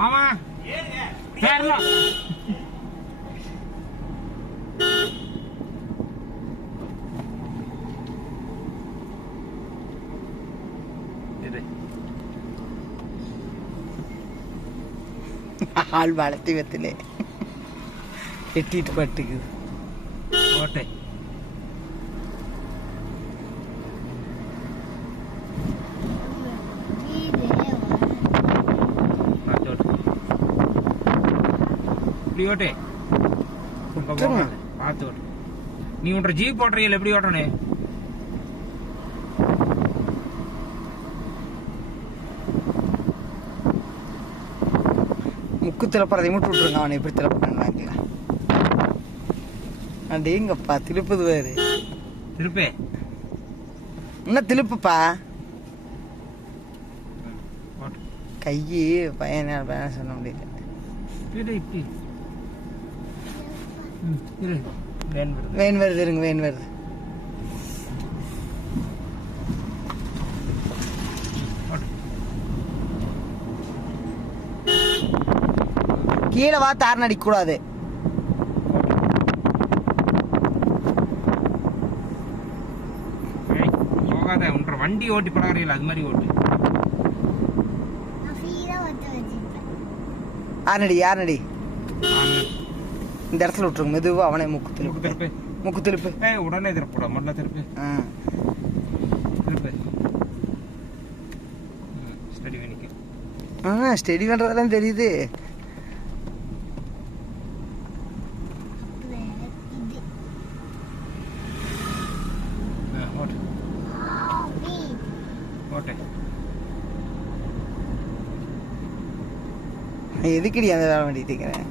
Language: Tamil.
மாமா ஏறலாம். ஆள் வளர்த்தி வத்திலே எட்டிட்டு பட்டுக்குது ஓட்டை. இப்படி ஓட்டே பார்த்து ஓட்டு. நீ உன்ற ஜீப் ஓட்டுறீங்க எப்படி ஓட்டணே? முக்கு திறப்பறதை மட்டும் விட்டுருங்க. அவனை எப்படி திறப்பாங்கல அடேங்கப்பா திருப்புது வேறு திருப்பே இன்னும் திருப்புப்பா கையி பையன சொல்ல முடியல. வேன் வருது இருங்க வேன் வருது. கீழே வா தாரண அடிக்க கூடாது. போகாத உன்ற வண்டி ஓட்டி பழகிறீங்களா அது மாதிரி ஓட்டு. யாருனடி யாருனடி இந்த இடத்துல விட்டுருங்க மெதுவா. அவனே முக்கு திருப்பு முக்கு திருப்பு. உடனே திருப்பா மண்ண திருப்பு திருப்பு. ஸ்டடி பண்ணிக்க. ஸ்டடி பண்றதெல்லாம் தெரியுது. எதுக்கடி அந்த வேலை பண்ணிட்டு இருக்கிறேன்?